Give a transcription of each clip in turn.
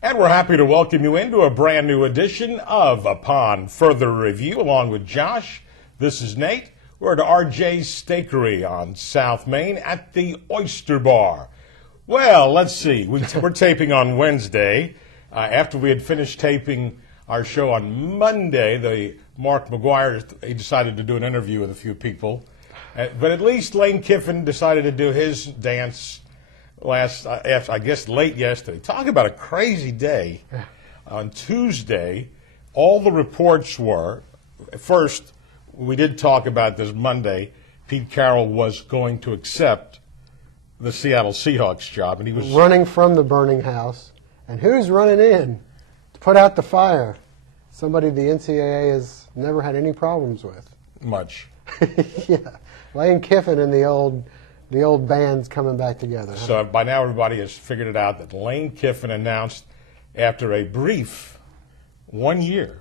And we're happy to welcome you into a brand new edition of Upon Further Review, along with Josh. This is Nate. We're at RJ's Steakery on South Main at the Oyster Bar. Well, let's see. We're taping on Wednesday. After we had finished taping our show on Monday, Mark McGuire, he decided to do an interview with a few people. But at least Lane Kiffin decided to do his dance I guess late yesterday. Talk about a crazy day. On Tuesday, all the reports were, first, we did talk about this Monday, Pete Carroll was going to accept the Seattle Seahawks job. And he was running from the burning house. And who's running in to put out the fire? Somebody the NCAA has never had any problems with. Much. Yeah. Lane Kiffin and the old band's coming back together. Huh? So by now everybody has figured it out that Lane Kiffin announced after a brief 1 year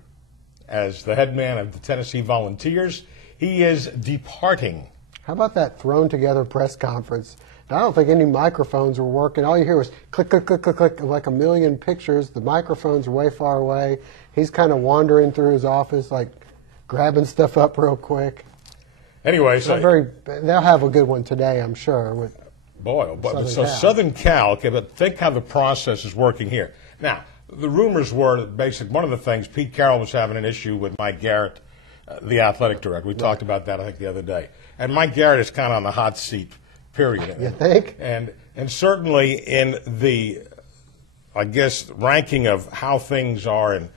as the head man of the Tennessee Volunteers, he is departing. How about that thrown together press conference? I don't think any microphones were working. All you hear was click, click, click, click, click, like a million pictures. The microphones are way far away. He's kind of wandering through his office, like grabbing stuff up real quick. Anyway, so they'll have a good one today, I'm sure. Southern Cal. Okay, but think how the process is working here. Now, the rumors were that one of the things, Pete Carroll was having an issue with Mike Garrett, the athletic director. We talked about that, I think, the other day. And Mike Garrett is kind of on the hot seat, period. You think? And certainly in the, I guess, ranking of how things are in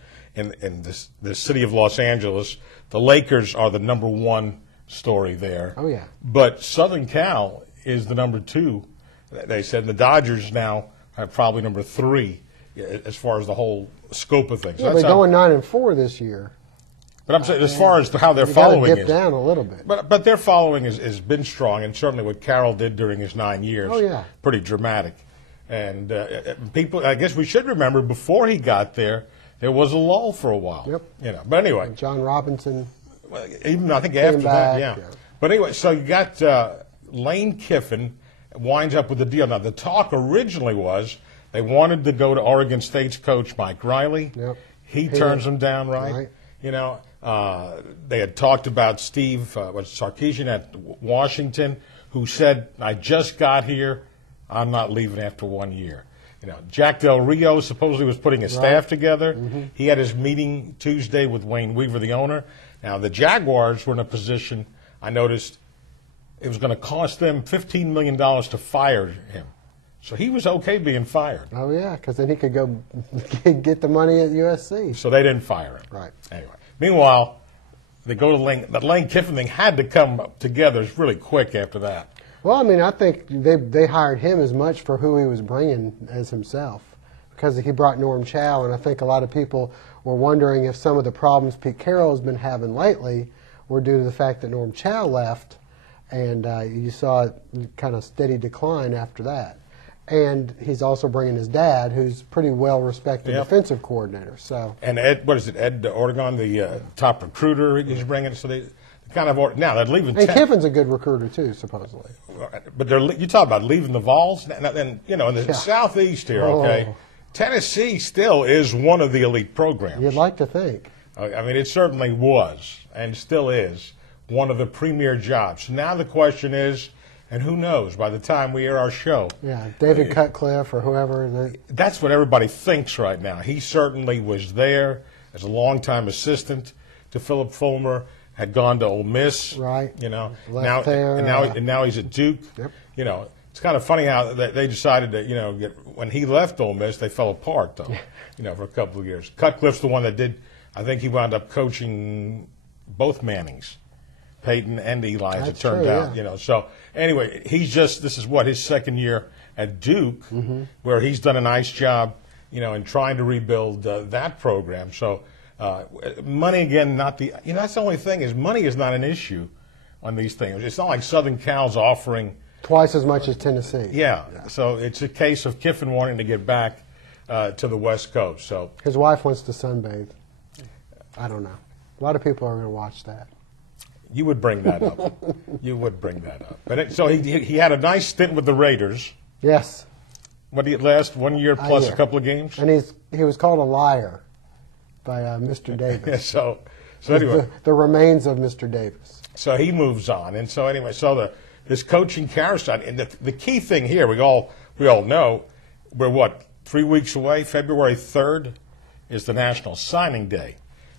the city of Los Angeles, the Lakers are the #1 story there. Oh, yeah. But Southern Cal is the #2, they said. The Dodgers now are probably #3 as far as the whole scope of things. Yeah, they're going 9-4 this year. But I'm saying as far as how they're following dip down a little bit. But their following has been strong, and certainly what Carroll did during his 9 years, pretty dramatic. And people, I guess we should remember, before he got there was a lull for a while. Yep. But anyway. And John Robinson. Well, even I think after that, yeah. But anyway, so you got Lane Kiffin winds up with the deal. Now, the talk originally was they wanted to go to Oregon State's coach, Mike Riley. Yep. He turns them down, right? You know, they had talked about Steve Sarkisian at Washington, who said, I just got here. I'm not leaving after 1 year. You know, Jack Del Rio supposedly was putting his staff together. He had his meeting Tuesday with Wayne Weaver, the owner. Now, the Jaguars were in a position, I noticed, it was going to cost them $15 million to fire him. So he was okay being fired. Oh, yeah, because then he could go get the money at USC. So they didn't fire him. Right. Anyway, meanwhile, they go to Lane. The Lane Kiffin thing had to come together really quick after that. Well, I mean, I think they hired him as much for who he was bringing as himself, because he brought Norm Chow, and I think a lot of people were wondering if some of the problems Pete Carroll has been having lately were due to the fact that Norm Chow left, and you saw a kind of steady decline after that. And he's also bringing his dad, who's pretty well-respected defensive coordinator. So. And Ed Oregon, the top recruiter, he's bringing. So they kind of now they're leaving. And Kiffin's a good recruiter too, supposedly. But you talk about leaving the Vols, and you know in the Southeast here, okay. Tennessee still is one of the elite programs. You'd like to think. I mean, it certainly was and still is one of the premier jobs. Now the question is, and who knows, by the time we air our show. Yeah, David Cutcliffe or whoever. That's what everybody thinks right now. He certainly was there as a longtime assistant to Philip Fulmer, had gone to Ole Miss. Right. You know, now he's at Duke. Yep. You know, it's kind of funny how they decided to, when he left Ole Miss, they fell apart, though, for a couple of years. Cutcliffe's the one that did, I think he wound up coaching both Mannings, Peyton and Eli, as it turned out. So anyway, this is his second year at Duke, where he's done a nice job, in trying to rebuild that program. So money, again, that's the only thing, is money is not an issue on these things. It's not like Southern Cal's offering twice as much as Tennessee. Yeah. So it's a case of Kiffin wanting to get back to the West Coast. So his wife wants to sunbathe. I don't know. A lot of people are going to watch that. You would bring that up. You would bring that up. But so he had a nice stint with the Raiders. Yes. What did he last 1 year plus year. a couple of games? And he was called a liar by Mr. Davis. so anyway, the remains of Mr. Davis. So he moves on, and so anyway, this coaching carousel, and the key thing here, we all know, we're what, 3 weeks away. February 3rd is the National Signing Day.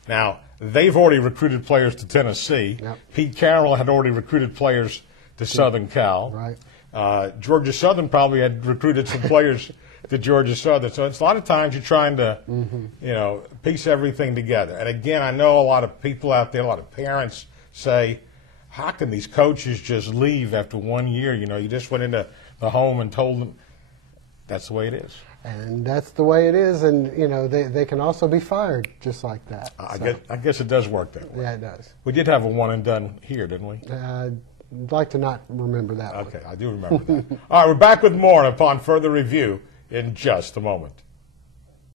Now they've already recruited players to Tennessee. Yep. Pete Carroll had already recruited players to Southern Cal. Right. Georgia Southern probably had recruited some players to Georgia Southern. So it's a lot of times you're trying to, piece everything together. And again, I know a lot of people out there, a lot of parents say, how can these coaches just leave after 1 year? You just went into the home and told them. That's the way it is. And that's the way it is. And, they can also be fired just like that. I guess it does work that way. Yeah, it does. We did have a one and done here, didn't we? I'd like to not remember that one. Okay, I do remember that. All right, we're back with more Upon Further Review in just a moment.